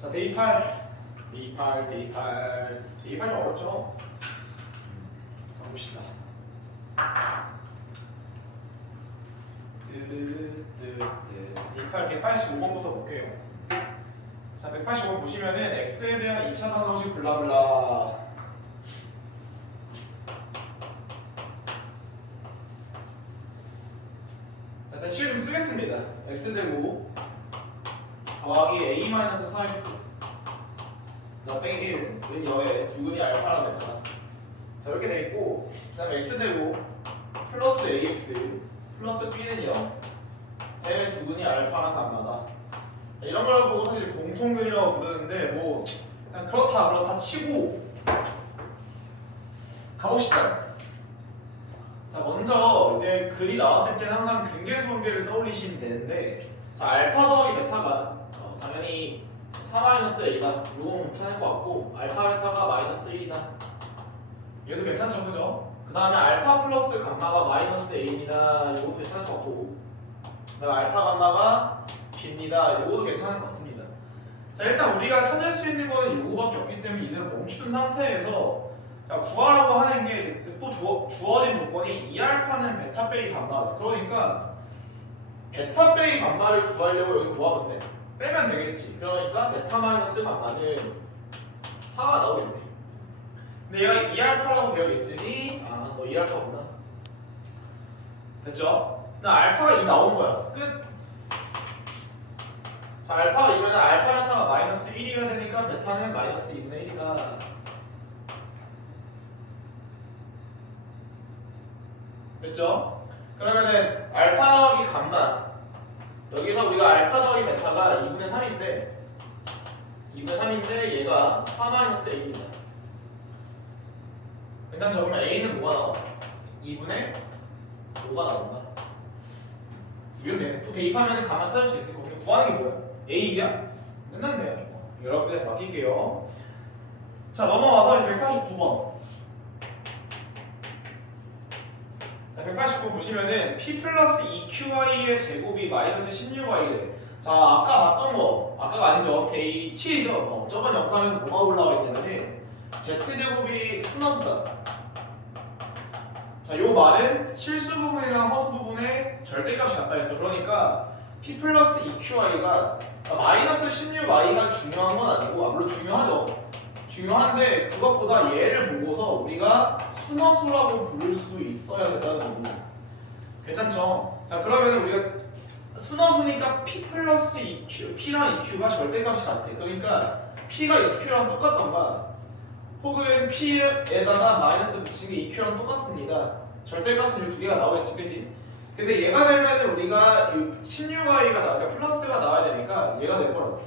자, 대입하기 어렵죠? 가봅시다. 대입할 185번부터 볼게요. 자, 185번 보시면은 x에 대한 2차 방정식 블라블라. 자, 일단 실 좀 쓰겠습니다. x제곱 더하기 a-4x 자, 빼기 1은 여에 두근이 알파라 베타. 자, 이렇게 돼 있고, 그 다음에 x제곱 플러스 ax 플러스 b는 0 해의 두근이 알파랑 감마다. 자, 이런 걸 보고 사실 공통근이라고 부르는데 뭐 일단 그렇다 치고 가봅시다. 자, 먼저 이제 글이 나왔을 때 항상 근계수관계를 떠올리시면 되는데, 자, 알파 더하기 베타가 당연히 4-a다. 이건 괜찮을 것 같고, 알파 베타가 마이너스 1이다. 얘도 괜찮죠, 그죠? 그 다음에 알파 플러스 감마가 마이너스 a입니다. 이것도 괜찮을 것 같고, 그다음에 알파 감마가 b입니다. 이것도 괜찮을 것 같습니다. 자, 일단 우리가 찾을 수 있는 거는 이거밖에 없기 때문에 이대로 멈춘 상태에서 자, 구하라고 하는 게 또 주어진 조건이 2알파는 베타 빼기 감마다. 그러니까 베타 빼기 감마를 구하려고 여기서 뭐 하면 돼? 빼면 되겠지. 그러니까 베타 마이너스 감마는 4가 나오겠네. 근데 얘가 2알파라고 되어 있으니 너 2알파구나. 됐죠? 나 알파가 2 나온 거야. 끝. 자, 알파가 2면 알파 베타가 마이너스 1이가 되니까 베타는 마이너스 2분의 1이다. 됐죠? 그러면은 알파 더하기 감마, 여기서 우리가 알파 더하기 베타가 2분의 3인데 얘가 4-a입니다. 일단 적으면 a는 뭐가 나와? 2분의 5가 나온다. 이건 돼. 또 대입하면 감마 찾을 수 있을 거고. 구하는 게 뭐야? a, b야? 끝났네요. 여러분들 바뀔게요. 자, 넘어와서 189번. 자, 189 보시면은 p 플러스 2qy의 제곱이 마이너스 16y래. 자, 아까 봤던 거, 아까가 아니죠. 데이 7이죠. 저번 영상에서 뭐가 올라와 있냐면은 z제곱이 순화수다. 자, 요 말은 실수 부분이랑 허수 부분에 절대값이 같다 했어. 그러니까 p 플러스 2qy가 마이너스 16y가 중요한 건 아니고, 물론 중요하죠. 중요한데 그것보다 얘를 보고서 우리가 순허수라고 부를 수 있어야 된다는 겁니다. 괜찮죠? 자, 그러면 우리가 순허수니까 p 플러스 2q, p랑 2q가 절대값이 같아. 그러니까 p가 2q랑 똑같던가, 혹은 p에다가 마이너스 붙인 게 2q랑 똑같습니다. 절대값은 이 두 개가 나오겠지, 그지? 근데 얘가 되면 우리가 16i가 그러니까 플러스가 나와야 되니까 얘가 될 거라고.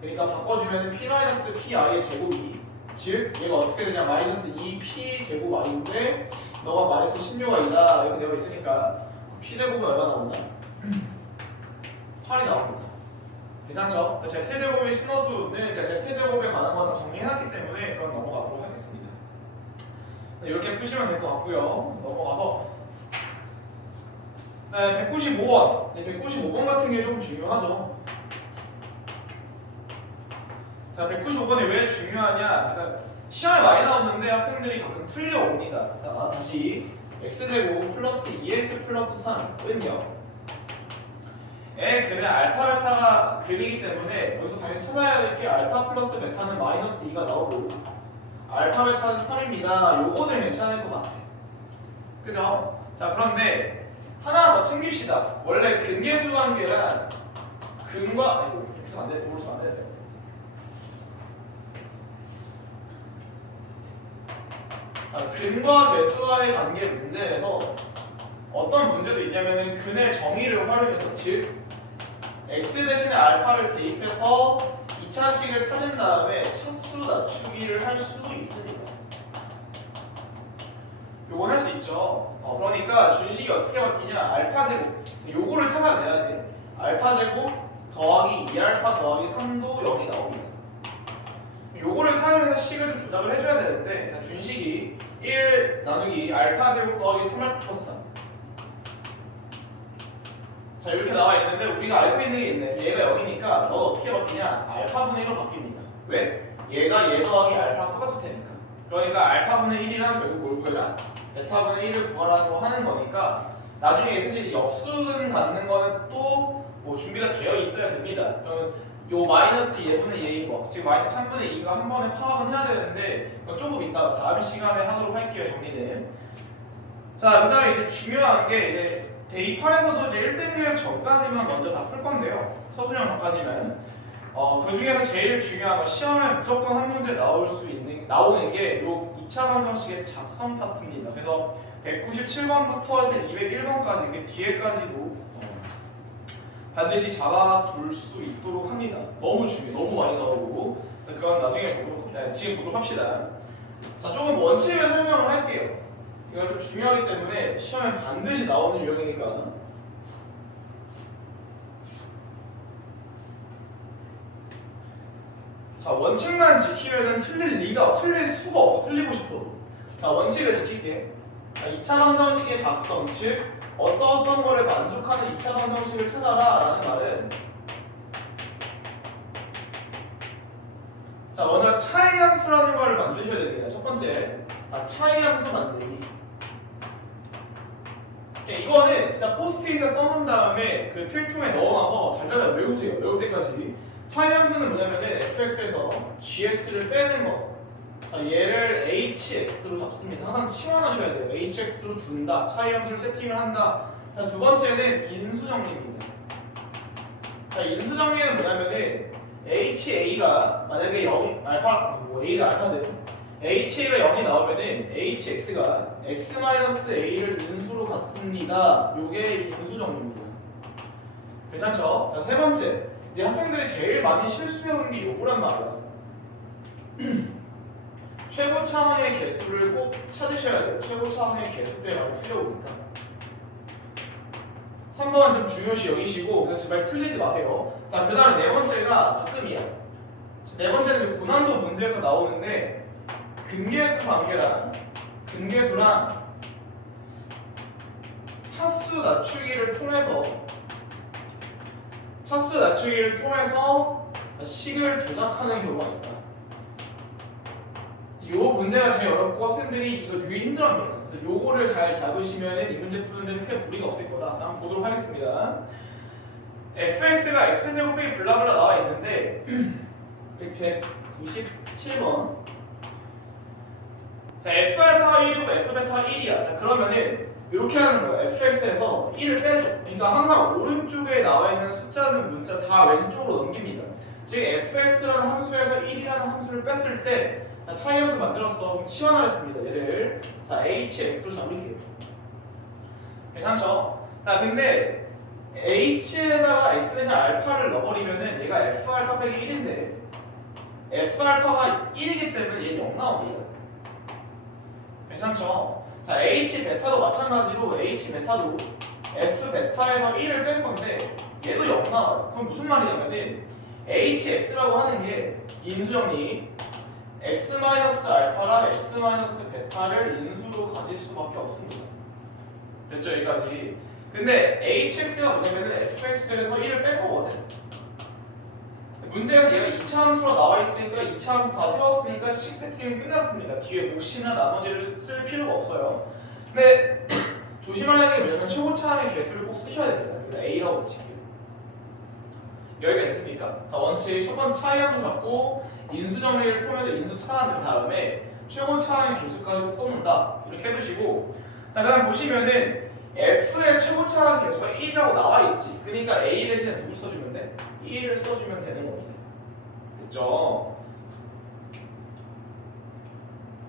그러니까 바꿔주면 p-pi의 제곱이, 즉 얘가 어떻게 되냐, 마이너스 2p 제곱 i인데 너가 마이너스 16i다 이렇게 되어 있으니까 p 제곱은 얼마 나온다? 8이 나옵니다. 괜찮죠? 제 태제곱의 순허수는, 그러니까 제 태제곱에 관한 건 다 정리해놨기 때문에 그건 넘어가도록 하겠습니다. 이렇게 푸시면 될 것 같고요. 넘어가서 네, 195번. 네, 195번 같은 게 좀 중요하죠. 자, 195번이 왜 중요하냐? 그러니까 시험에 많이 나오는데 학생들이 가끔 틀려옵니다. 자, 다시 x제곱 플러스 2x 플러스 3은요, 근데 알파 베타가 글이기 때문에 여기서 당연히 찾아야 될 게 알파 플러스 베타는 마이너스 2가 나오고 알파 베타는 3입니다. 요거는 괜찮을 것 같아. 그죠? 자, 그런데 하나 더 챙깁시다. 원래 근계수 관계란 근과, 아이고 이렇게 쓰면 안 돼, 이렇게 쓰면 안 돼. 자, 근과 배수와의 관계 문제에서 어떤 문제도 있냐면은 근의 정의를 활용해서, 즉 x 대신에 알파를 대입해서 2차식을 찾은 다음에 차수 낮추기를 할 수도 있습니다. 요건 할 수 있죠. 그러니까 준식이 어떻게 바뀌냐, 알파 제곱 요거를 찾아내야 돼. 알파 제곱 더하기 2알파 더하기 3도 0이 나옵니다. 요거를 사용해서 식을 좀 조작을 해줘야 되는데, 자, 준식이 1 나누기 알파 제곱 더하기 3알파 플러스 3. 자 이렇게 나와 있는데 우리가 알고 있는 게 있네. 얘가 0이니까 너가 어떻게 바뀌냐? 알파분의 1로 바뀝니다. 왜? 얘가 얘 더하기 알파랑 똑같을 테니까. 그러니까 알파분의 1이랑 결국 뭘 구해라? 베타분의 1을 구하라고 하는 거니까 나중에 사실 역수근 갖는 거는 또 뭐 준비가 되어 있어야 됩니다. 그러면 요 마이너스 예분의 예인 거, 즉 마이너스 3분의 2가 한 번에 파악은 해야 되는데 조금 이따가 다음 시간에 하도록 할게요. 정리는. 자, 그 다음에 이제 중요한 게 이제 데이 8에서도 이제 1등 교육 전까지만 먼저 다 풀 건데요. 서술형 전까지만. 그 중에서 제일 중요한 건 시험에 무조건 한 문제 나오는 게 요 2차 방정식의 작성 파트입니다. 그래서 197번부터 201번까지 그 뒤에까지도 반드시 잡아둘 수 있도록 합니다. 너무 중요해, 너무 많이 나오고. 그건 나중에 지금 보도록 합시다. 자, 조금 원칙을 설명을 할게요. 이거 좀 중요하기 때문에 시험에 반드시 나오는 유형이니까. 자, 원칙만 지키면은 틀릴 수가 없어. 틀리고 싶어도. 자, 원칙을 지킬게. 자, 2차 방정식의 작성, 즉 어떤 거를 만족하는 2차 방정식을 찾아라 라는 말은, 자, 먼저 차이 함수라는 걸 만드셔야 됩니다. 첫 번째, 차이 함수 만들기. 이거는 진짜 포스트잇에 써놓은 다음에 그 필통에 넣어놔서 달려다 외우세요. 외울 때까지. 차이 함수는 뭐냐면은 fx에서 gx를 빼는 거. 자, 얘를 hx로 잡습니다. 항상 치환하셔야 돼요. hx로 둔다. 차이 함수를 세팅을 한다. 자, 두 번째는 인수정리입니다. 자, 인수정리는 뭐냐면은 ha가 만약에 0이 a가 알파든 ha가 0이 나오면은 hx가 x-a를 인수로 갖습니다. 요게 인수정리입니다. 괜찮죠? 자, 세 번째, 이제 학생들이 제일 많이 실수해오는 게 요거란 말이야. 최고 차항의 개수를 꼭 찾으셔야 돼요. 최고 차항의 개수 때 많이 틀려오니까. 3번은 좀 중요시 여기시고 그래서 제발 틀리지 마세요. 자, 그 다음 네 번째가 가끔이야. 네 번째는 고난도 문제에서 나오는데 근계수 관계랑 차수 낮추기를 통해서 식을 조작하는 경우가 있다. 이 문제가 제일 어렵고 학생들이 이거 되게 힘들어합니다. 그래서 요거를 잘 잡으시면 이 문제 푸는 데는 크게 무리가 없을 거다. 자, 한번 보도록 하겠습니다. fx가 x제곱 빼기 블라블라 나와 있는데 197번. 자, f알파가 1이고 f베타가 1이야. 자, 그러면은 이렇게 하는 거예요. fx에서 1을 빼줘. 그러니까 항상 오른쪽에 나와 있는 숫자는 문자 다 왼쪽으로 넘깁니다. 즉 fx라는 함수에서 1이라는 함수를 뺐을 때 차이 함수 만들었어. 그럼 치환하겠습니다. 얘를 자 hx로 잡을게요. 괜찮죠? 자, 근데 h에다가 x 대신 알파를 넣어버리면은 얘가 f알파 빼기 1인데 f알파가 1이기 때문에 얘는 0 나옵니다. 괜찮죠? 자, h 베타도 마찬가지로 h 베타도 f 베타에서 1을 뺀 건데 얘도 0 나와요. 그럼 무슨 말이냐면은 hx라고 하는 게 인수정리 x-알파랑 x-베타를 인수로 가질 수밖에 없습니다. 됐죠? 여기까지. 근데 hx가 뭐냐면은 fx에서 1을 뺀 거거든. 문제에서 얘가 2차 함수로 나와 있으니까 2차 함수 다 세웠으니까 식 세팅은 끝났습니다. 뒤에 몫이나 나머지를 쓸 필요가 없어요. 근데 조심하는 게 뭐냐면 최고 차항의 개수를 꼭 쓰셔야 됩니다. 그래서 a라고 붙일게요. 여기가 있습니까? 자, 원칙 첫 번째 차이 함수 잡고 인수 정리를 통해서 인수 찾아낸 다음에 최고 차항의 개수까지 써놓는다. 이렇게 해두시고, 자, 그다음 보시면은 f의 최고 차항 개수가 1이라고 나와 있지. 그러니까 a 대신에 누굴 써주면 돼? 1을 써주면 되는 겁니다. 됐죠?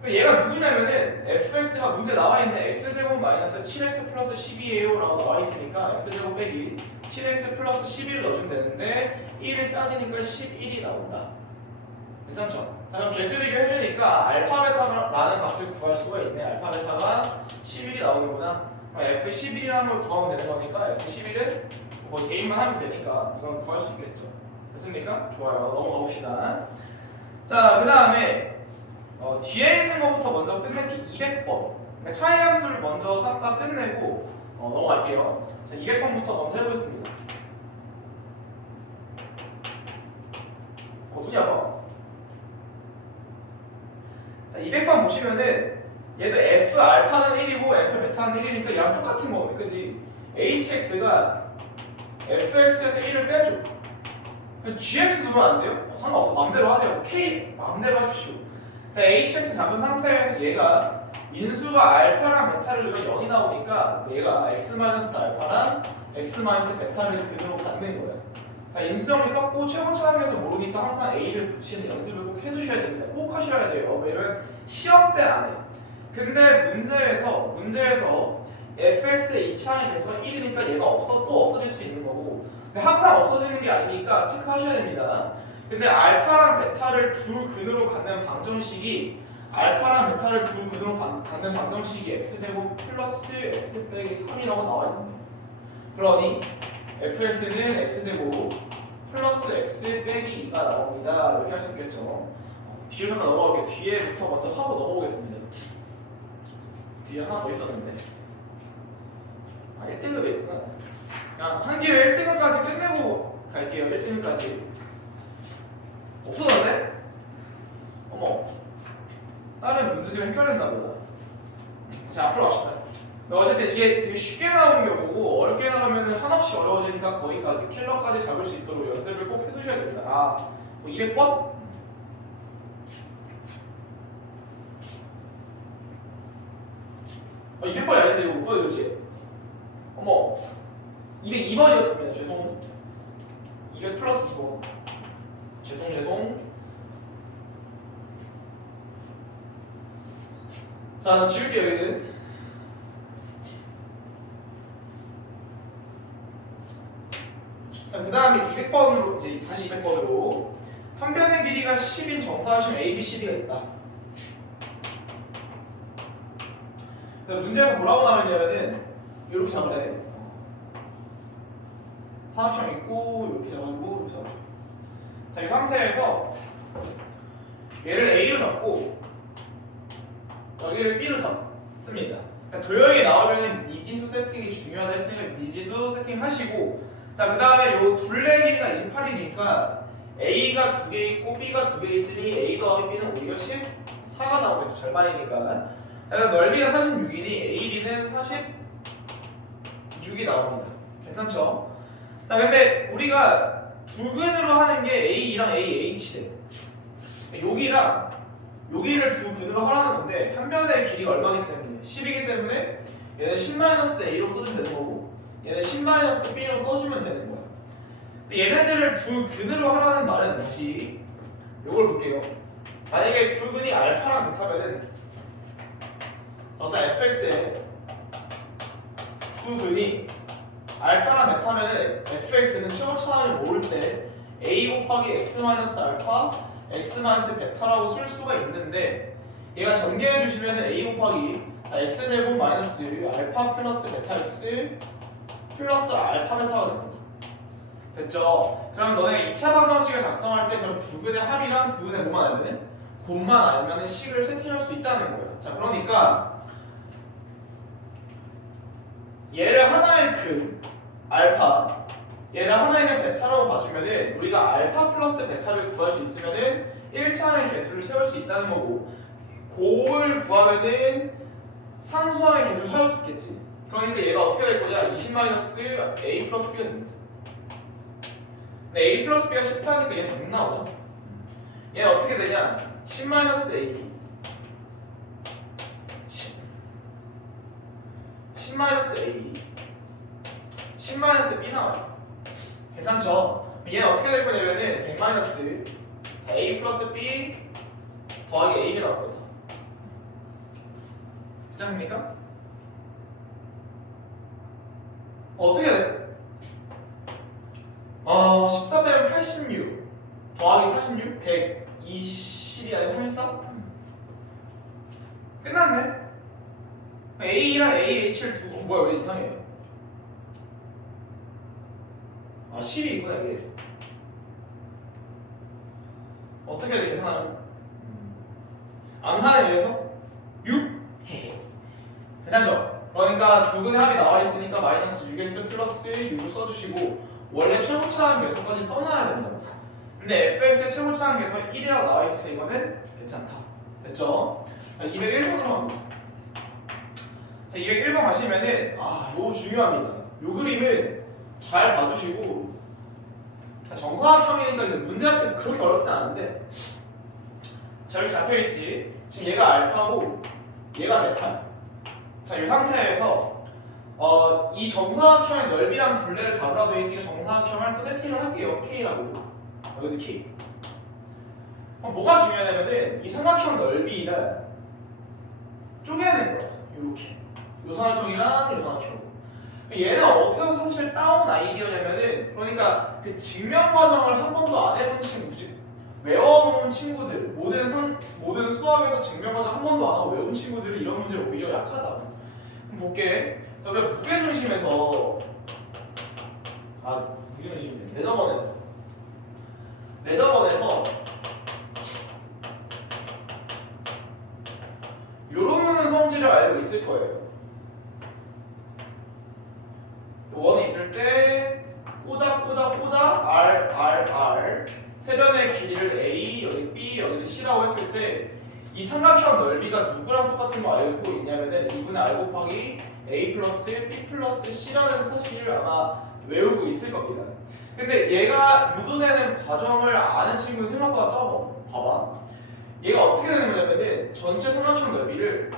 얘가 누구냐면은 fx가 문제 나와 있는 x제곱 마이너스 7x 플러스 12예요 라고 나와 있으니까 x제곱 빼기 7x 플러스 11을 넣어주면 되는데 1을 따지니까 11이 나온다. 괜찮죠? 자, 그럼 개수 비교 해주니까 알파 베타라는 값을 구할 수가 있네. 알파 베타가 11이 나오는구나. f11이라는 걸 구하면 되는 거니까 f11은 거의 대입만 하면 되니까 이건 구할 수 있겠죠. 됐습니까? 좋아요. 넘어가 봅시다. 자, 그 다음에 뒤에 있는 것부터 먼저 끝낼게. 200번. 차이 함수를 먼저 싹 다 끝내고 넘어갈게요. 자, 200번부터 먼저 해보겠습니다. 눈이 아파. 자, 200번 보시면은 얘도 F 알파는 1이고 F 베타는 1이니까 얘랑 똑같은 거네, 그지? HX가 FX에서 1을 빼줘. GX 누르면 안 돼요? 상관없어. 맘대로 하세요. K 맘대로 하십시오. 자, HX 잡은 상태에서 얘가 인수가 알파랑 베타를 넣으면 0이 나오니까 얘가 X-알파랑 X-베타를 그대로 갖는 거야. 자, 인수정리 썼고 최고차항에서 모르니까 항상 A를 붙이는 연습을 꼭 해두셔야 됩니다. 꼭 하셔야 돼요. 왜냐면 시험 때 안 해. 근데 문제에서 fx의 2차항이 계속 1이니까 얘가 또 없어질 수 있는 거고, 근데 항상 없어지는 게 아니니까 체크하셔야 됩니다. 근데 알파랑 베타를 두 근으로 갖는 방정식이 x제곱 플러스 x 빼기 3이라고 나와 있는 거예요. 그러니 fx는 x제곱 플러스 x 빼기 2가 나옵니다. 이렇게 할 수 있겠죠. 뒤로 잠깐 넘어갈게요. 뒤에부터 먼저 하고 넘어오겠습니다. 뒤에 하나 더 있었는데 1등급에 있구나. 그냥 한 기회 1등급까지 끝내고 갈게요. 1등급까지 없어졌네? 어머, 다른 문제집에 헷갈렸나 보다. 자, 앞으로 갑시다. 어쨌든 이게 되게 쉽게 나오는 경우고 어렵게 나오면 한없이 어려워지니까 거기까지 킬러까지 잡을 수 있도록 연습을 꼭 해두셔야 됩니다. 뭐 200번? 200번이 아닌데 이거 못 보여드렸지? 어머, 202번이었습니다. 죄송. 200 플러스 2번. 죄송. 자, 나 지울게요, 여기는. 자, 그 다음에 200번으로, 이제 다시 200번으로 한 변의 길이가 10인 정사각형 ABCD가 있다. 문제에서 뭐라고 나오냐면은 이렇게 잡으래. 사각형 있고 이렇게 잡아주고 이렇게 잡아주고. 자, 이 상태에서 얘를 A로 잡고 여기를 B로 잡습니다. 그러니까 도형이 나오면 미지수 세팅이 중요하다 했으니까 미지수 세팅 하시고, 자, 그 다음에 요 둘레 길이가 28이니까 A가 2개 있고 B가 2개 있으니 A 더하기 B는 우리가 14가 나오겠죠. 절반이니까. 자, 넓이가 46이니 AB는 46이 나옵니다. 괜찮죠? 자, 근데 우리가 두 근으로 하는 게 A랑 AH래. 여기를 두 근으로 하라는 건데 한 변의 길이가 얼마기 때문에 10이기 때문에 얘는 10-A로 써주면 되는 거고 얘는 10-B로 써주면 되는 거야. 근데 얘네들을 두 근으로 하라는 말은 뭐지? 요걸 볼게요. 만약에 두 근이 알파랑 베타면은 어떤 fx의 두 근이 알파랑 베타면은 fx는 최고차항을 모을 때 a 곱하기 x-알파 x-베타라고 쓸 수가 있는데, 얘가 전개해 주시면은 a 곱하기 x제곱 마이너스 알파 플러스 베타 x 플러스 알파 베타가 됩니다. 됐죠? 그럼 너네 2차 방정식을 작성할 때 그럼 두 근의 합이랑 두 근의 뭐만 알면은 곱만 알면은 식을 세팅할 수 있다는 거예요. 자, 그러니까 얘를 하나의 근 알파, 얘를 하나의 근 베타라고 봐주면은 우리가 알파 플러스 베타를 구할 수 있으면은 1차항의 개수를 세울 수 있다는 거고, 곱을 구하면은 상수항의 개수를 세울 수 있겠지. 그러니까 얘가 어떻게 될 거냐? 20-A 플러스 B가 됩니다. 근데 A 플러스 B가 14니까 얘는 6 나오죠. 얘는 어떻게 되냐? 10-A 10-A 10-B 나와요. 괜찮죠? 얘는 어떻게 될 거냐면은 100- A 플러스 B 더하기 AB 나올 거다. 괜찮습니까? 어떻게 돼? 14 빼면 86 더하기 46 120이 아니라 34? 끝났네. A랑 AH를 두고 뭐야, 왜 이상해? 10이 있구나 이게. 어떻게 해야 돼, 계산하면? 암산에 의해서 6? 괜찮죠? 그러니까 얘가 두 근의 합이 나와 있으니까 마이너스 6x 플러스 6을 써주시고 원래 최고차항 계수까지 써놔야 된다. 근데 fx의 최고차항 계수 1이라고 나와 있으니 이거는 괜찮다. 됐죠? 201번으로 갑니다. 자, 201번 가시면은 요거 중요합니다. 요 그림은 잘 봐두시고 정사각형이니까 문제 자체가 그렇게 어렵진 않은데 자, 이렇게 잡혀있지. 지금 얘가 알파고 얘가 베타야. 자, 이 상태에서 이 정사각형의 넓이랑 둘레를 잡으라고 돼 있으니까 정사각형을 또 세팅을 할게요. K라고. 여기도 K. 그럼 뭐가 중요하냐면은 이 삼각형 넓이를 쪼개는 거야. 이렇게. 요 삼각형이랑 요 삼각형. 얘는 어디서 사실 따온 아이디어냐면은 그러니까 그 증명 과정을 한 번도 안 해본 친구지. 외워놓은 친구들, 모든 수학에서 증명 과정 한 번도 안 하고 외운 친구들이 이런 문제 오히려 약하다고. 그럼 볼게. 자, 우리가 무게중심에서 무게중심이네. 내저번에서 요런 성질을 알고 있을 거예요. 원에 있을 때 꽂아 R 세변의 길이를 A, 여기 B, 여기를 C라고 했을 때 이 삼각형 넓이가 누구랑 똑같은 거 알고 있냐면은 2분의 R 곱하기 A 플러스 B 플러스 C라는 사실을 아마 외우고 있을 겁니다. 근데 얘가 유도되는 과정을 아는 친구 생각보다 적어. 봐봐. 얘가 어떻게 되는 거냐면은 전체 삼각형 넓이를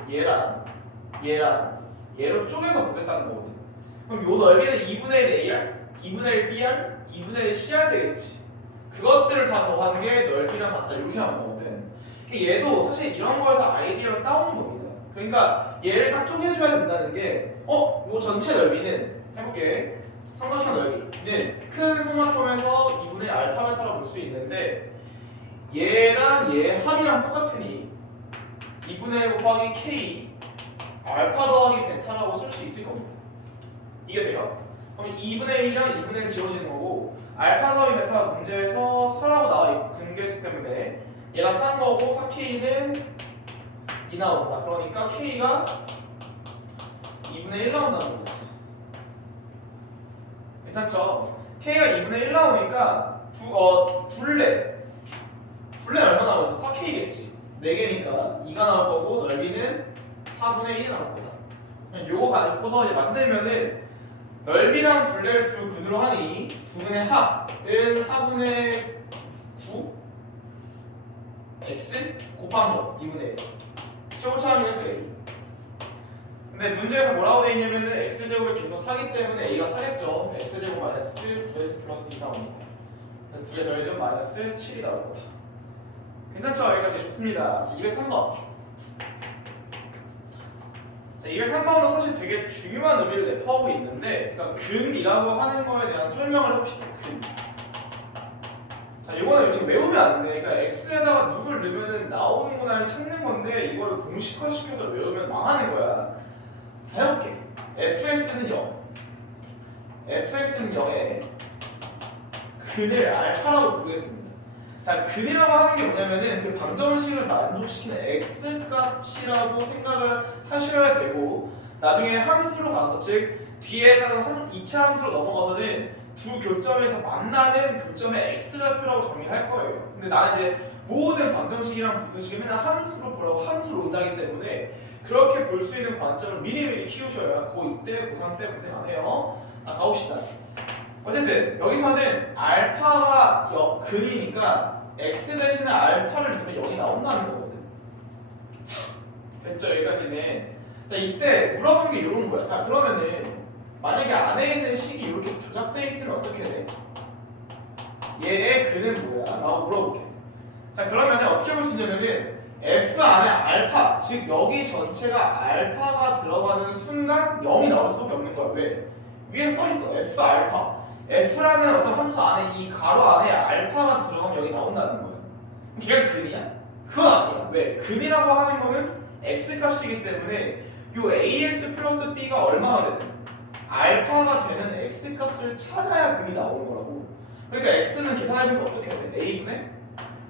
얘로 쪼개서 보겠다는 거거든. 그럼 요 넓이는 2분의 1 AR, 2분의 1 BR, 2분의 1 CR 되겠지. 그것들을 다 더하는 게 넓이랑 같다. 이렇게 하는 거거든. 얘도 사실 이런 거에서 아이디어를 따오는 겁니다. 그러니까 얘를 딱 쪼개줘야 된다는 게 요 전체 넓이는 해볼게. 삼각형 넓이는 큰 삼각형에서 2분의 알파 베타라고 볼 수 있는데 얘랑 얘 합이랑 똑같으니 2분의 1 곱하기 K 알파 더하기 베타라고 쓸 수 있을 겁니다. 이게 돼요? 그럼 2분의 1이랑 2분의 1 지워지는 거고 알파 더하기 베타 문제에서 4라고 나와 있고 근계수 때문에 얘가 4인 거고 4K는 2 나온다. 그러니까 K가 2분의 1 나온다는 거지. 괜찮죠? K가 2분의 1 나오니까 둘레 얼마 나오고 있어? 4K겠지. 4개니까 2가 나올 거고 넓이는 4분의 1이 나올 거다. 요거 갖고서 이제 만들면은 넓이랑 둘레를 두 근으로 하니 두 근의 합은 4분의 9 x 곱한 거 2분의 1 최고차항에서 a. 근데 문제에서 뭐라고 돼 있냐면은 x제곱의 계수가 4기 때문에 a가 4겠죠. x제곱 마이너스 9x 플러스 2 나옵니다. 그래서 두 개 더해주면 마이너스 7이 나올 거다. 괜찮죠? 여기까지 좋습니다. 자, 203번. 자, 203번도 사실 되게 중요한 의미를 내포하고 있는데 그러니까 근이라고 하는 거에 대한 설명을 해봅시다. 근. 자, 이거는 지금 외우면 안 돼. 그러니까 x에다가 누굴 넣으면 나오는 거나를 찾는 건데 이걸 공식화시켜서 외우면 망하는 거야. 자, 해볼게. fx는 0. fx는 0에 근을 알파라고 부르겠습니다. 자, 근이라고 하는 게 뭐냐면은 그 방정식을 만족시키는 x 값이라고 생각을 하셔야 되고 나중에 함수로 가서 즉 뒤에다가 2차 함수로 넘어가서는 두 교점에서 만나는 교점의 x좌표라고 정의를 할 거예요. 근데 나는 이제 모든 방정식이랑 분식을 맨날 함수로 보라고 함수론자이기 때문에 그렇게 볼 수 있는 관점을 미리미리 키우셔야 고2 때, 고3 때 고생 안 해요. 가봅시다. 어쨌든 여기서는 알파가 근이니까 x 대신에 알파를 두면 0이 나온다는 거거든. 됐죠? 여기까지는. 자, 이때 물어본 게 이런 거야. 자, 그러면은 만약에 안에 있는 식이 이렇게 조작돼 있으면 어떻게 돼? 얘의 근은 뭐야? 라고 물어볼게. 자, 그러면 어떻게 볼 수 있냐면은 f 안에 알파, 즉 여기 전체가 알파가 들어가는 순간 0이 나올 수밖에 없는 거야. 왜? 위에 써있어. f 알파. f라는 어떤 함수 안에 이 가로 안에 알파가 들어가면 0이 나온다는 거야. 걔가 근이야? 그건 아니야. 왜? 근이라고 하는 거는 x 값이기 때문에 요 ax 플러스 b가 얼마가 되든 알파가 되는 x 값을 찾아야 근이 나오는 거라고. 그러니까 x는 계산해보면 어떻게 돼? a분의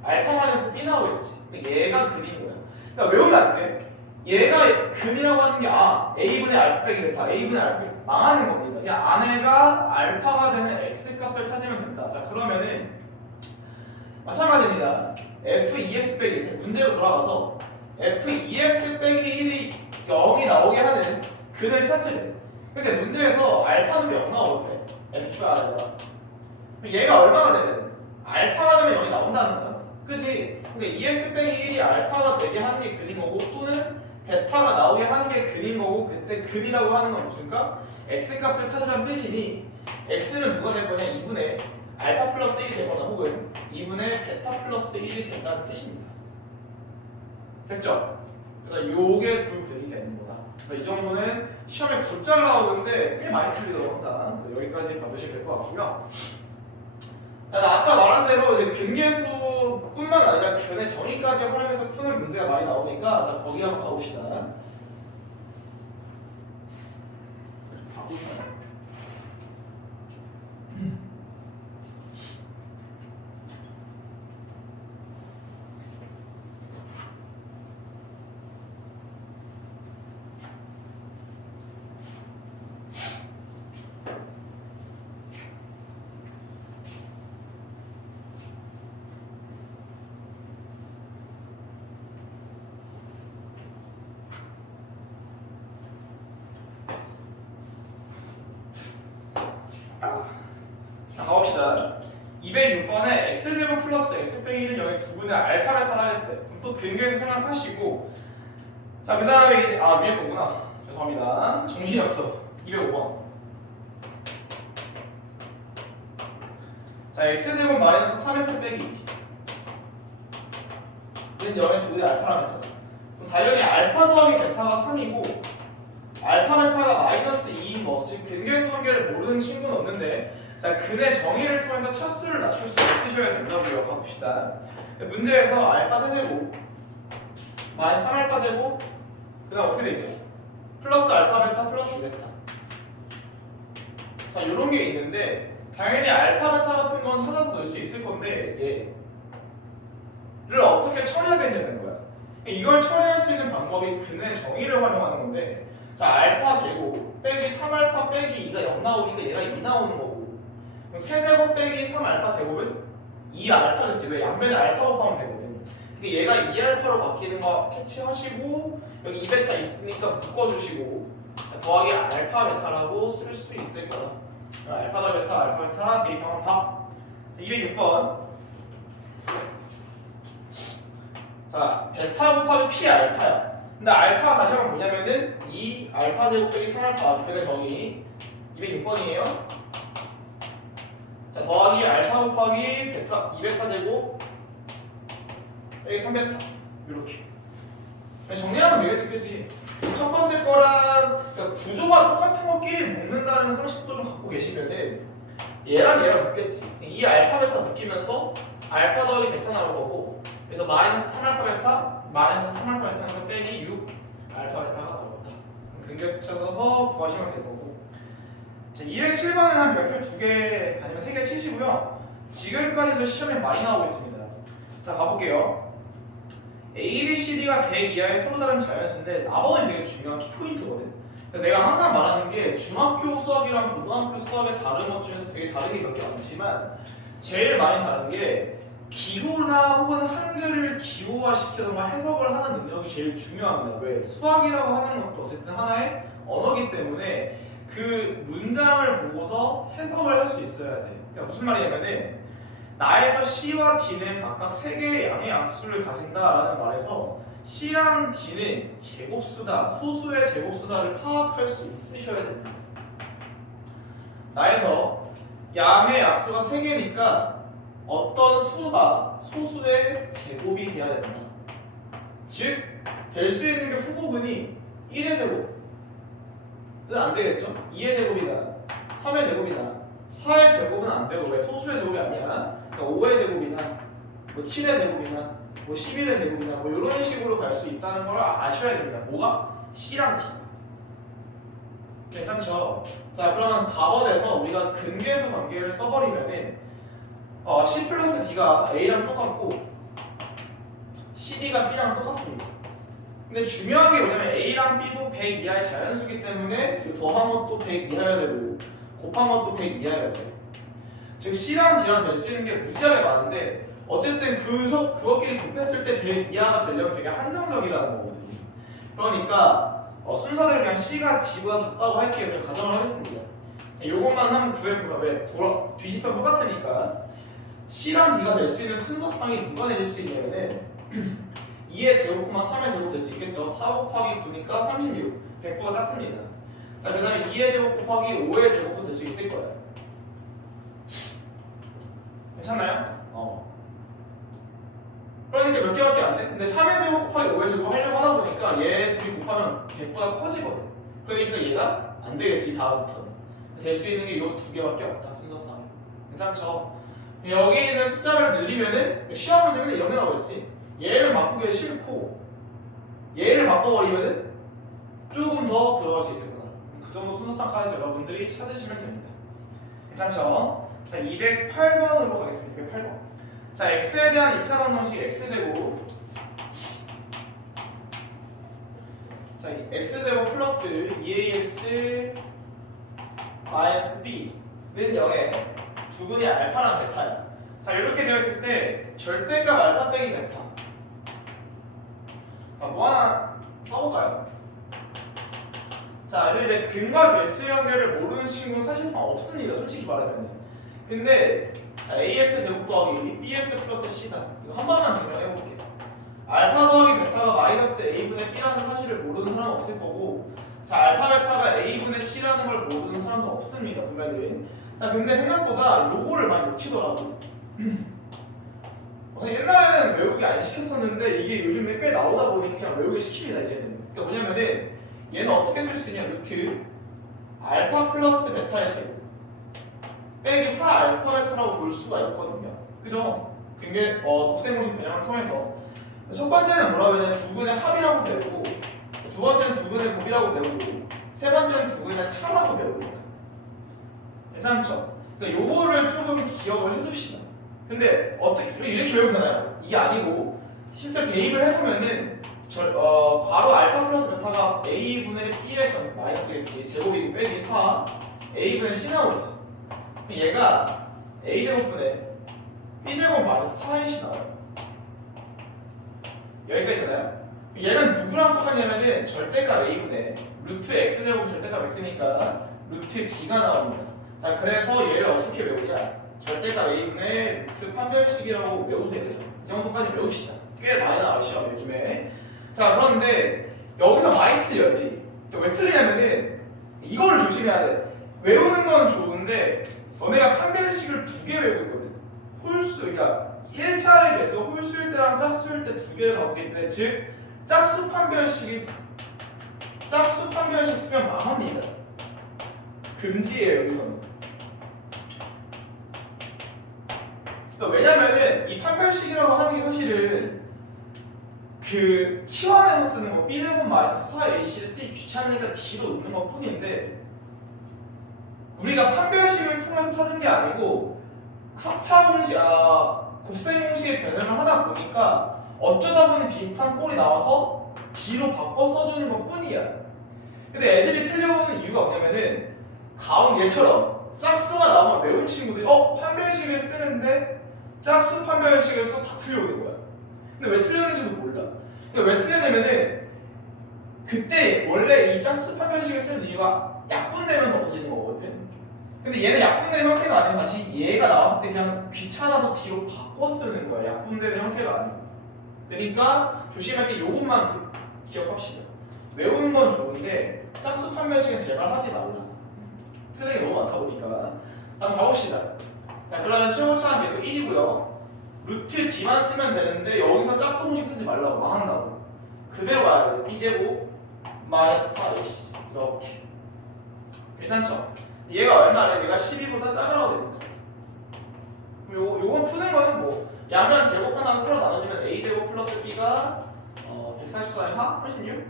알파 마이너스 b 나오겠지. 그러니까 얘가 근인 거야. 그러니까 외우면 안 돼. 얘가 근이라고 하는 게 a분의 알파 빼기 베타, a분의 알파 빼기 망하는 겁니다. 그냥 안에가 알파가 되는 x 값을 찾으면 된다. 자 그러면은 마찬가지입니다. f2x 빼기 1 문제로 돌아가서 f2x 빼기 1이 0이 나오게 하는 근을 찾으래. 근데 문제에서 알파는 0 나오거든. f 안에다가 얘가 얼마가 되면 알파가 되면 0이 나온다는 거잖아. 그치? 그러니까 2x 빼기 1이 알파가 되게 하는 게 근인 거고 또는 베타가 나오게 하는 게 근인 거고 그때 근이라고 하는 건 무슨 값? x 값을 찾으라는 뜻이니 x는 누가 될 거냐? 2분의 알파 플러스 1이 되거나 혹은 2분의 베타 플러스 1이 된다는 뜻입니다. 됐죠? 그래서 요게 둘 근이 되는 거다. 그래서 이 정도는 시험에 곧잘 나오는데 꽤 많이 틀리더라고요 항상. 그래서 여기까지 봐주시면 될 것 같고요. 자, 아까 말한 대로 이제 근계수뿐만 아니라 근의 정의까지 활용해서 푸는 문제가 많이 나오니까 자 거기 한번 가봅시다. 자 가봅시다. 206번에 x제곱 플러스 x 빼기 1은 0의 두 분의 알파 베타를 하겠대. 그럼 또 근계수 생각하시고 자 그 다음에 이제 위에 거구나. 죄송합니다. 정신이 없어. 205번. 자 x제곱 마이너스 3x 빼기 2는 0의 두 분의 알파랑 베타다. 그럼 당연히 알파 더하기 베타가 3이고 알파 베타가 마이너스 2인 거, 즉 근계수 관계를 모르는 친구는 없는데 자 근의 정의를 통해서 첫 수를 낮출 수 있으셔야 된다고요. 가봅시다. 문제에서 알파 세제곱 마이너스 3알파 제곱 그 다음 어떻게 되있죠? 플러스 알파 베타 플러스 베타. 자 요런 게 있는데 당연히 알파 베타 같은 건 찾아서 넣을 수 있을 건데 얘를 어떻게 처리하겠냐는 거야. 이걸 처리할 수 있는 방법이 근의 정의를 활용하는 건데 자 알파 제곱 빼기 3알파 빼기 2가 0 나오니까 얘가 2 나오는 거고 그럼 세제곱 빼기 3알파 제곱은 2알파겠지. 왜? 양변에 알파 곱하면 되거든. 그러니까 얘가 2알파로 바뀌는 거 캐치하시고 여기 2베타 있으니까 묶어주시고 더하기 알파 베타라고 쓸 수 있을 거다. 알파 더 베타 알파 베타 대입하면 답. 206번. 자 베타 곱하기 p 알파야. 근데 알파가 다시 한번 뭐냐면은 2 알파 제곱 빼기 3알파 근의 정의 206번이에요. 자 더하기 알파 곱하기 베타 2베타 제곱 빼기 3베타 이렇게 정리하면 되겠지. 그치? 첫 번째 거랑 그러니까 구조가 똑같은 것끼리 묶는다는 상식도 좀 갖고 계시면은 얘랑 묶겠지. 이 알파 베타 묶이면서 알파 더하기 베타 나올 거고 그래서 마이너스 3알파 베타 마이너스 3알파 베타는 빼기 6 알파 베타가 나온다. 근계수 찾아서 구하시면 될 거고. 자, 207번은 한 별표 2개 아니면 3개 치시고요. 지금까지도 시험에 많이 나오고 있습니다. 자 가볼게요. A, B, C, D가 100 이하의 서로 다른 자연수인데 나머지는 되게 중요한 키포인트거든. 내가 항상 말하는 게 중학교 수학이랑 고등학교 수학의 다른 것 중에서 되게 다른 게 몇 개 많지만 제일 많이 다른 게 기호나 혹은 한글을 기호화시키던가 해석을 하는 능력이 제일 중요합니다. 왜? 수학이라고 하는 것도 어쨌든 하나의 언어기 때문에 그 문장을 보고서 해석을 할 수 있어야 돼. 그러니까 무슨 말이냐면은 나에서 C와 D는 각각 3개의 양의 양수를 가진다라는 말에서 C랑 D는 제곱수다, 소수의 제곱수다를 파악할 수 있으셔야 됩니다. 나에서 양의 약수가 3개니까 어떤 수가 소수의 제곱이 돼야 된다. 즉, 될 수 있는 게 후보근이 1의 제곱은 안 되겠죠? 2의 제곱이나 3의 제곱이나 4의 제곱은 안 되고 왜 소수의 제곱이 아니야? 그러니까 5의 제곱이나 뭐 7의 제곱이나 뭐 11의 제곱이나 뭐 이런 식으로 갈 수 있다는 걸 아셔야 됩니다. 뭐가? C랑 D가. 괜찮죠? 자 그러면 답안에서 우리가 근계수 관계를 써버리면은 C 플러스 D가 A랑 똑같고 CD가 B랑 똑같습니다. 근데 중요한 게 뭐냐면 A랑 B도 100 이하의 자연수기 때문에 더한 것도 100 이하여야 되고 곱한 것도 100 이하여야 돼. 즉 C랑 D랑 될 수 있는 게 무지하게 많은데 어쨌든 그것끼리 곱했을 때 100 이하가 되려면 되게 한정적이라는 거거든요. 그러니까 순서대로 그냥 C가 D보다 작다고 할게요. 그냥 가정을 하겠습니다. 요것만 한번 구해보면 왜 뒤집으면 똑같으니까 C랑 D가 될 수 있는 순서상이 누가 될 수 있냐면은 2의 제곱, 3의 제곱 될 수 있겠죠. 4 곱하기 9니까 36. 100보다 작습니다. 자, 그 다음에 2의 제곱 곱하기 5의 제곱도 될 수 있을 거예요. 괜찮나요? 그러니까 몇 개밖에 안 돼? 근데 3의 제곱 곱하기 5의 제곱 하려고 하다 보니까 얘 둘이 곱하면 100보다 커지거든. 그러니까 얘가 안 되겠지, 다음부터는. 될 수 있는 게 이 두 개밖에 없다, 순서상. 괜찮죠? 여기 있는 숫자를 늘리면은 시험 문제는 이런 게 나오겠지. 얘를 바꾸기 싫고 얘를 바꿔버리면은 조금 더 들어갈 수 있을 거다. 그 정도 순서상까지 여러분들이 찾으시면 됩니다. 괜찮죠? 자, 208번으로 가겠습니다. 208번. 자, x에 대한 2차 방정식 x제곱. 자, x제곱 플러스 2ax 마이너스 b는 0에 두근이 알파랑 베타야. 자, 이렇게 되어 있을 때 절대값 알파 빼기 베타. 자, 뭐 하나 써볼까요? 자, 이제 근과 개수 연결을 모르는 친구는 사실상 없습니다. 솔직히 말하면. 근데 자, ax 제곱 더하기 bx 플러스 c다. 이거 한 번만 증명해볼게요. 알파 더하기 베타가 마이너스 a분의 b라는 사실을 모르는 사람은 없을 거고, 자, 알파 베타가 a분의 c라는 걸 모르는 사람도 없습니다. 분명히. 자, 근데 생각보다 요거를 많이 놓치더라고. 옛날에는 외우기 안 시켰었는데 이게 요즘에 꽤 나오다 보니까 그냥 외우기 시킵니다. 이제는. 그러니까 뭐냐면은 얘는 어떻게 쓸 수 있냐? 루트 알파 플러스 베타의 제곱 빼기 4 알파 베타라고 볼 수가 있거든요. 그죠? 그게 곱셈공식 변형을 통해서 첫 번째는 뭐라고 하냐면 두근의 합이라고 배우고, 두 번째는 두근의 곱이라고 배우고, 세 번째는 두근의 차라고 배웁니다. 괜찮죠? 그러니까 요거를 조금 기억을 해둡시다. 근데 어떻게 이렇게 배우잖아요. 이게 아니고 실제 대입을 해보면은 괄호 알파 플러스 베타가 a분의 b의 전 마이너스겠지. 제곱이고 빼기 4 a분의 c 나오지. 얘가 a제곱분의 b제곱 마이너스 4ac 나와요. 여기까지 되나요? 얘는 누구랑 똑같냐면은 절대값 a분의 루트 x제곱 절대값 x니까 루트 d가 나옵니다. 자, 그래서 얘를 어떻게 외우냐? 절대값 a분의 루트 판별식이라고 외우세요. 이 정도까지 외웁시다. 꽤 많이 나와요, 시험 요즘에. 자, 그런데 여기서 많이 틀려요, 애들이. 왜 틀리냐면은 이거를 조심해야 돼. 외우는 건 좋은데 너네가 판별식을 두 개 외우고 있거든. 홀수, 그러니까 1차에 대해서 홀수일 때랑 짝수일 때 두 개를 갖고 있기 때문에, 즉 짝수 판별식 쓰면 망합니다. 금지예요, 여기서는. 그러니까 왜냐면은 이 판별식이라고 하는 게 사실은 그 치환해서 쓰는 거 b제곱 마이너스 4ac를 쓰기 귀찮으니까 d로 놓는 것 뿐인데, 우리가 판별식을 통해서 찾은 게 아니고 합차 공식, 곱셈 공식의 변형을 하다 보니까 어쩌다 보니 비슷한 꼴이 나와서 d로 바꿔 써주는 것 뿐이야. 근데 애들이 틀려오는 이유가 뭐냐면은 가운 얘처럼 짝수가 나오면 외운 친구들이 판별식을 쓰는데 짝수 판별식을 써서 다 틀려오는 거야. 근데 왜 틀렸는지도 몰라. 근데 왜 틀렸냐면은 그때 원래 이 짝수 판별식을 쓰는 이유가 약분되면서 없어지는 거거든. 근데 얘는 약분된 형태가 아니고 다시 얘가 나왔을 때 그냥 귀찮아서 뒤로 바꿔 쓰는 거야. 약분되는 형태가 아니고. 그러니까 조심할 게 요것만 기억합시다. 외우는 건 좋은데 짝수 판별식은 제발 하지 말라. 틀린 게 너무 많다 보니까. 자, 한번 가봅시다. 자, 그러면 최고차는 계속 1이고요. 루트 d만 쓰면 되는데 여기서 짝수 공식 쓰지 말라고. 망한다고. 그대로 와야 돼. b제곱 마이너스 4ac 이렇게. 괜찮죠? 얘가 얼마래? 얘가 12보다 작아야 됩니다. 요건 푸는 거는 뭐 양변 제곱하나 서로 나눠주면 a제곱 플러스 b가 144에 4? 36?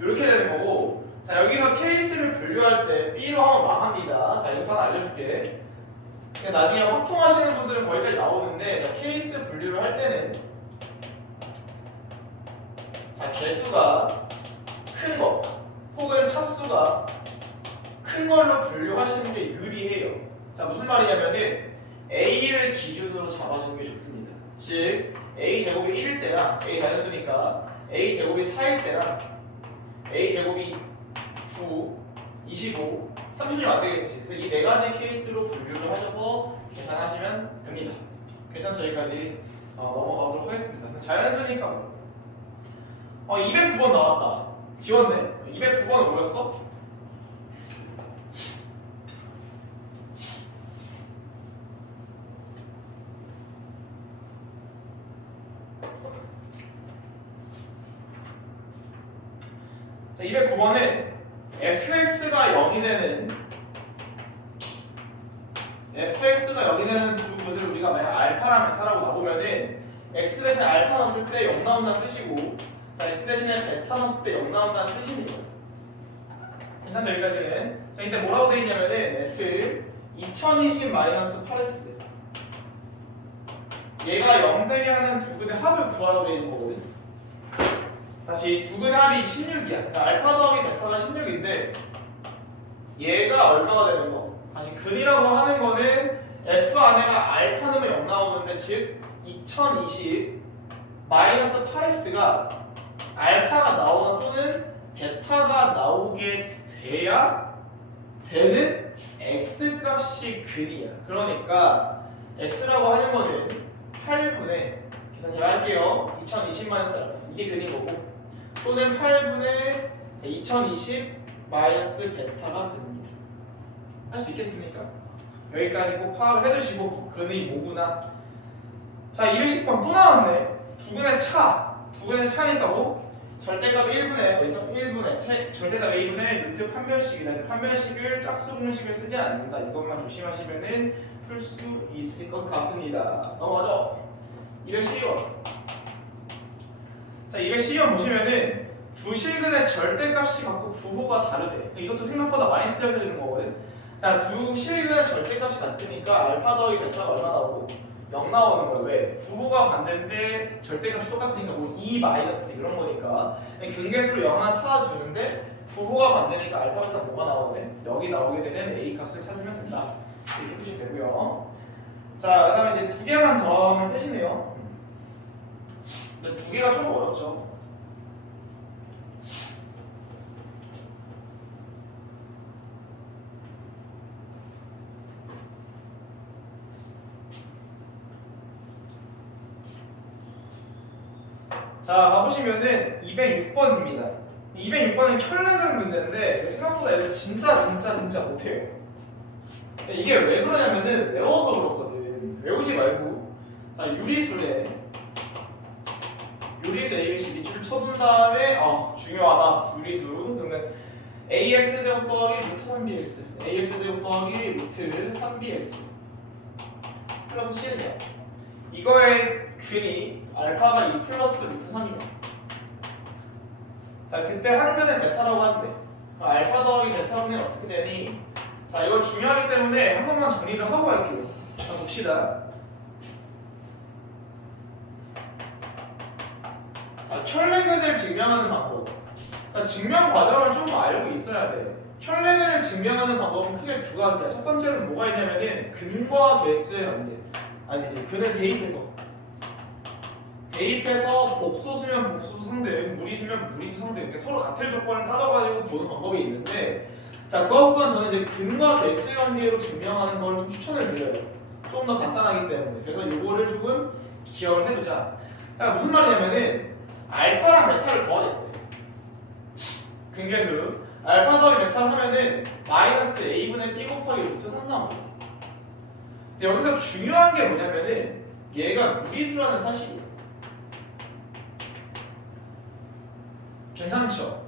이렇게 되는 거고, 자, 여기서 케이스를 분류할 때 b로 한번 망합니다. 자, 이것도 하나 알려줄게. 나중에 확통하시는 분들은 거기까지 나오는데, 자, 케이스 분류를 할 때는 자, 개수가 큰 거 혹은 차수가 큰 걸로 분류하시는 게 유리해요. 자, 무슨 말이냐면은 A를 기준으로 잡아주는 게 좋습니다. 즉 A제곱이 1일 때랑 A 단수니까 A제곱이 4일 때랑 A제곱이 9, 25, 30이 안 되겠지. 그래서 이 네 가지 케이스로 분류를 하셔서 계산하시면 됩니다. 괜찮죠? 여기까지 넘어가도록 하겠습니다. 자연수니까 뭐. 209번 나왔다. 지웠네. 209번은 뭐였어? 자, 209번은 fx가 0이 되는 두 근을 우리가 만약 알파랑 베타라고 놔보면은 x 대신 알파 넣었을 때 0 나온다는 뜻이고, 자, x 대신에 베타 넣었을 때 0 나온다는 뜻입니다. 괜찮죠? 여기까지는. 자, 이때 뭐라고 되어 있냐면은 f 2020-8x 얘가 0 되게 하는 두 근의 합을 구하라고 되어 있는 거거든. 다시 두 근의 합이 16이야. 그러니까 알파 더하기 베타가 16인데 얘가 얼마가 되는 거? 다시 근이라고 하는 거는 f 안에가 알파 넣으면 0 나오는데, 즉 2020-8x가 알파가 나오는 또는 베타가 나오게 돼야 되는 x 값이 근이야. 그러니까 x라고 하는 거는 8분의, 계산 제가 할게요. 2020-알파 이게 근인 거고, 또는 8분의 2020 마이너스 베타가 근입니다. 할 수 있겠습니까? 여기까지 꼭 파악을 해두시고 근이 뭐구나. 자, 210번 또 나왔네. 두 근의 차니까 뭐? 절대값 1분의, 여기서 1분의 절대값 A분의 루트 판별식이다. 판별식을 짝수 공식을 쓰지 않는다. 이것만 조심하시면은 풀 수 있을 것 같습니다. 넘어가죠. 212번. 자, 212번 보시면은 두 실근의 절대값이 갖고 부호가 다르대. 이것도 생각보다 많이 틀려서 되는 거거든. 자, 두 실근의 절대값이 같으니까 알파 더하기 베타가 얼마 나오고 0 나오는 거예요. 왜? 부호가 반대인데 절대값이 똑같으니까 뭐 2 마이너스 이런 거니까 근계수로 0 하나 찾아주는데 부호가 반대니까 알파 베타 뭐가 나오네? 여기 나오게 되는 A 값을 찾으면 된다. 이렇게 푸시면 되고요. 자, 그 다음에 이제 두 개만 더 하면 끝이네요. 근데 두 개가 좀 어렵죠. 자, 가보시면은 206번입니다. 206번은 켤레근 문제인데 생각보다 애들 진짜 못해요. 이게 왜 그러냐면은 외워서 그렇거든. 외우지 말고, 자, 유리수에 ABC 밑줄 쳐둔 다음에 중요하다. 유리수 그러면 AX제곱 더하기 루트 3BX AX제곱 더하기 루트 3BX 플러스 C는요, 이거의 근이 알파가 2 플러스 루트 3이야. 자, 그때 한 근의 베타라고 하는데 알파 더하기 베타 분의 어떻게 되니? 자, 이거 중요하기 때문에 한 번만 정리를 하고 할게요. 자, 봅시다. 자, 켤레근을 증명하는 방법. 그러니까 증명 과정을 좀 알고 있어야 돼. 켤레근을 증명하는 방법은 크게 두 가지야. 첫 번째는 뭐가 있냐면은 근과 개수의 관계. 아니지, 근을 대입해서 복소수면 복소수 상대, 무리수면 무리수 상대, 이렇게 서로 같을 조건을 따져가지고 보는 방법이 있는데, 자, 그것보다 저는 이제 근과 개수의 관계로 증명하는 걸 좀 추천을 드려요. 좀 더 간단하기 때문에. 그래서 이거를 조금 기억을 해두자. 자, 무슨 말이냐면은 알파랑 베타를 더하겠대. 근계수 알파 더하기 베타를 하면은 마이너스 a분의 b 곱하기 루트 3 나옵니다. 근데 여기서 중요한 게 뭐냐면은 얘가 무리수라는 사실이에요. 괜찮죠?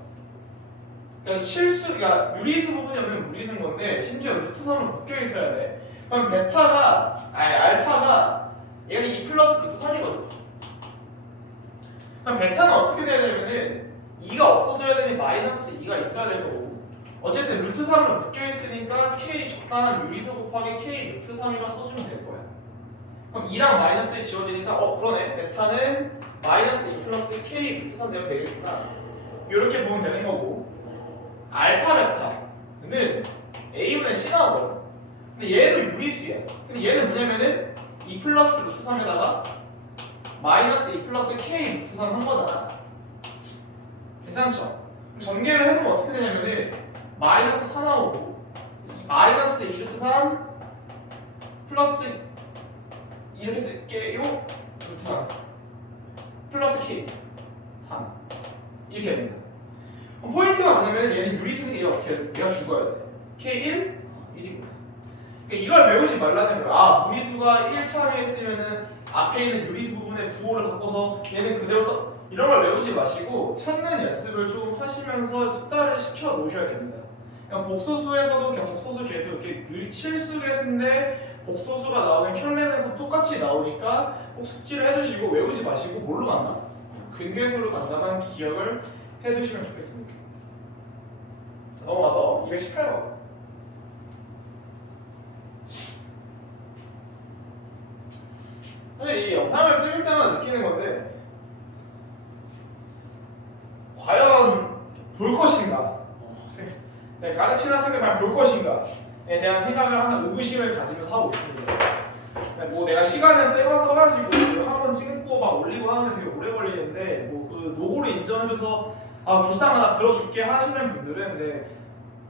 그러니까 유리수 부분이 없는 무리수인 건데 심지어 루트 3으로 묶여 있어야 돼. 그럼 알파가 얘가 2 플러스 루트 3이거든. 그럼 베타는 어떻게 돼야 되냐면은 2가 없어져야 되니 마이너스 2가 있어야 될 거고, 어쨌든 루트 3으로 묶여 있으니까 k 적당한 유리수 곱하기 k 루트 3이라 써주면 될 거야. 그럼 2랑 마이너스 1 지워지니까 그러네. 베타는 마이너스 2 플러스 k 루트 3 되면 되겠구나. 이렇게 보면 되는 거고, 알파 베타는 a분의 c 나오거든. 근데 얘도 유리수야. 근데 얘는 뭐냐면은 2 플러스 루트 3에다가 마이너스 2 플러스 k 루트 3 한 거잖아. 괜찮죠? 전개를 해보면 어떻게 되냐면은 마이너스 4 나오고 마이너스 2 루트 3 플러스 이렇게 쓸게요. 루트 3 플러스 k 3 이렇게 됩니다. 그럼 포인트가 뭐냐면 얘는 유리수니까 얘가 어떻게 해야 돼? 얘가 죽어야 돼. k 1? 1이구나. 이걸 외우지 말라는 거야. 무리수가 1차례 쓰면은 앞에 있는 유리수 부분에 부호를 바꿔서 얘는 그대로 써. 이런 걸 외우지 마시고 찾는 연습을 좀 하시면서 숫자를 시켜 놓으셔야 됩니다. 그냥 복소수에서도 그냥 복소수 계수 이렇게 실수 계수인데 복소수가 나오는 켤레에서 똑같이 나오니까 꼭 숙지를 해두시고 외우지 마시고 뭘로 만나? 근계수로 간다만 기억을 해두시면 좋겠습니다. 자, 넘어가서 218번. 사실 이 영상을 찍을 때마다 느끼는 건데 과연 볼 것인가? 가르치는 학생들 과연 볼 것인가에 대한 생각을 항상 의구심을 가지면서 하고 있습니다. 뭐 내가 시간을 써가지고 한번 찍고 막 올리고 하는데 되게 오래 걸리는데 뭐 그 노고를 인정해줘서 불쌍하다 들어줄게 하시는 분들은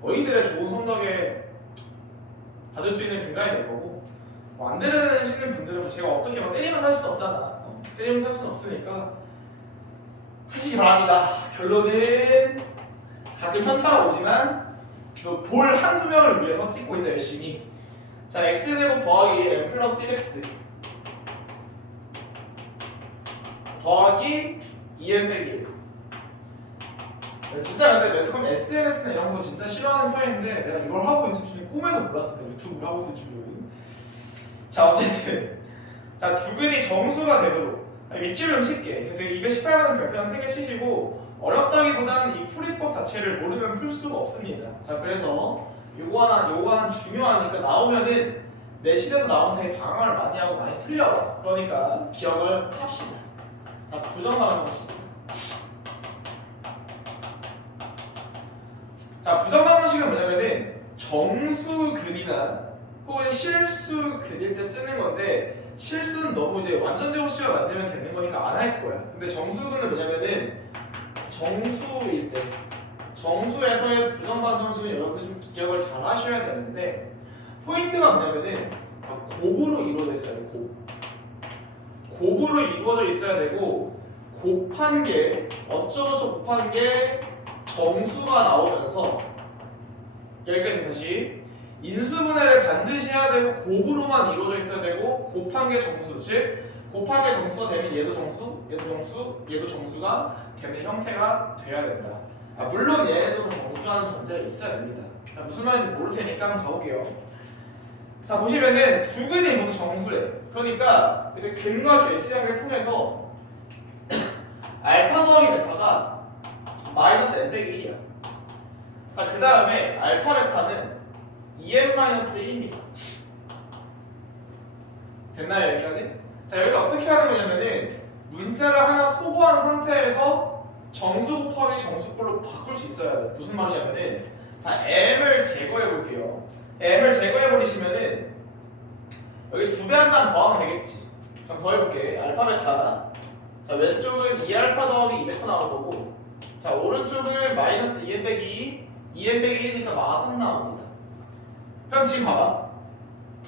너희들의 좋은 성적에 받을 수 있는 근간이 될 거고 안 들으시는 분들은 제가 어떻게 막 때리면서 할 수는 없잖아. 때리면서 할 수는 없으니까 하시기 바랍니다. 결론은 가끔 현타가 오지만 볼 한두 명을 위해서 찍고 있다 열심히. 자, x제곱 더하기 m 플러스 1x 더하기 2m 빼기 1. 진짜 근데 매스컴 SNS나 이런 거 진짜 싫어하는 편인데 내가 이걸 하고 있을 줄은 꿈에도 몰랐어. 유튜브를 하고 있을 줄은. 자, 어쨌든 자, 두근이 정수가 되도록 밑줄 좀 칠게. 되게 218번은 별표는 3개 치시고 어렵다기보다는 이 풀이법 자체를 모르면 풀 수가 없습니다. 자, 그래서 요거 하나 중요하니까 나오면은 내신에서 나오면 되게 당황을 많이 하고 많이 틀려. 그러니까 기억을 합시다. 자, 부정방정식. 자, 부정방정식은 뭐냐면은 정수근이나 혹은 실수근일 때 쓰는 건데 실수는 너무 이제 완전 제곱식을 만들면 되는 거니까 안 할 거야. 근데 정수근은 뭐냐면은 정수일 때 정수에서의 부정방정식은 여러분들 좀 기억을 잘 하셔야 되는데 포인트가 뭐냐면은 곱으로 이루어져 있어야 돼. 곱으로 이루어져 있어야 되고 곱한 게 어쩌고저쩌고 곱한 게 정수가 나오면서 여기까지 다시 인수분해를 반드시 해야 되고 곱으로만 이루어져 있어야 되고 곱한 게 정수, 즉 곱한 게 정수가 되면 얘도 정수, 얘도 정수, 얘도 정수가 되는 형태가 돼야 된다. 물론 얘네도 다 정수라는 전제가 있어야 됩니다. 무슨 말인지 모를 테니까 한번 가볼게요. 자, 보시면은 두근이 모두 정수래. 그러니까 이제 근과 결수형을 통해서 알파 더하기 베타가 마이너스 n 빼기 1이야. 자, 그 다음에 알파 베타는 2n-1입니다. 됐나요, 여기까지? 자, 여기서 어떻게 하는 거냐면은 문자를 하나 소거한 상태에서 정수 곱하기 정수꼴로 바꿀 수 있어야 돼. 무슨 말이냐면은 자, m을 제거해 볼게요. m을 제거해 버리시면은 여기 2배 한 다음 더하면 되겠지. 그럼 더해볼게. 알파 베타. 자, 왼쪽은 2알파 더하기 2베타 나올 거고 자, 오른쪽은 마이너스 2n 빼기 2n 빼기 1이니까 마 3 나옵니다. 그럼 지금 봐봐.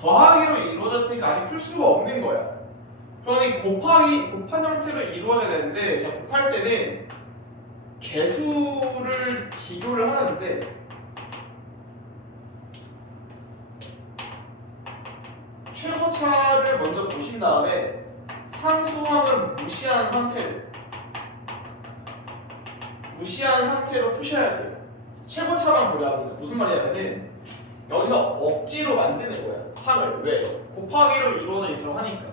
더하기로 이루어졌으니까 아직 풀 수가 없는 거야. 그러니 곱한 형태로 이루어져야 되는데 자, 곱할 때는 개수를 비교를 하는데 최고차를 먼저 보신 다음에 상수함을 무시한 상태로 푸셔야 돼요. 최고차만 고려합니다. 무슨 말이냐면은 여기서 억지로 만드는 거야. 항을. 왜? 곱하기로 이루어져 있어 하니까.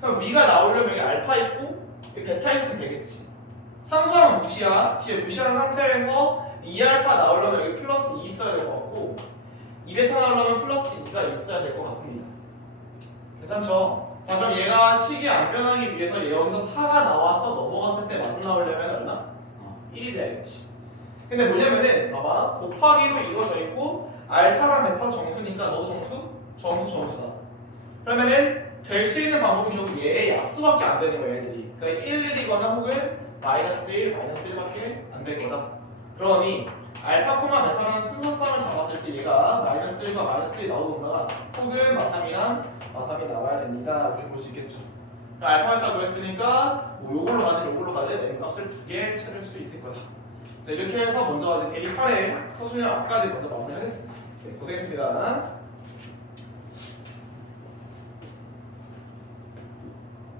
그럼 위가 나오려면 여기 알파 있고 여기 베타 있으면 되겠지. 상수함 무시야. 뒤에 무시한 상태에서 2알파 나오려면 여기 플러스 2 있어야 될 것 같고 2베타 나오려면 플러스 2가 있어야 될 것 같습니다. 괜찮죠? 자 그럼 얘가 식이 안 변하기 위해서 얘 여기서 4가 나와서 넘어갔을 때 맛 나오려면 얼마? 1이 돼야겠지. 근데 뭐냐면은 봐봐 곱하기로 이루어져 있고 알파랑 베타 정수니까 너도 정수? 정수다. 그러면은 될 수 있는 방법은 결국 얘의 약수밖에 안 되는 거야 얘들이. 그러니까 1, 1이거나 혹은 마이너스 1, 마이너스 1밖에 안 될 거다. 그러니 알파, 베타라는 순서쌍을 잡았을 때 얘가 마이너스 1과 마이너스 1이 나오던가 혹은 마삼이랑 마삼이 나와야 됩니다. 이렇게 볼 수 있겠죠. 알파, 베타 구했으니까 뭐 요걸로 가든 m 값을 두 개 찾을 수 있을 거다. 자, 이렇게 해서 먼저 대입 8의 서술형 앞까지 먼저 마무리하겠습니다. 네, 고생했습니다.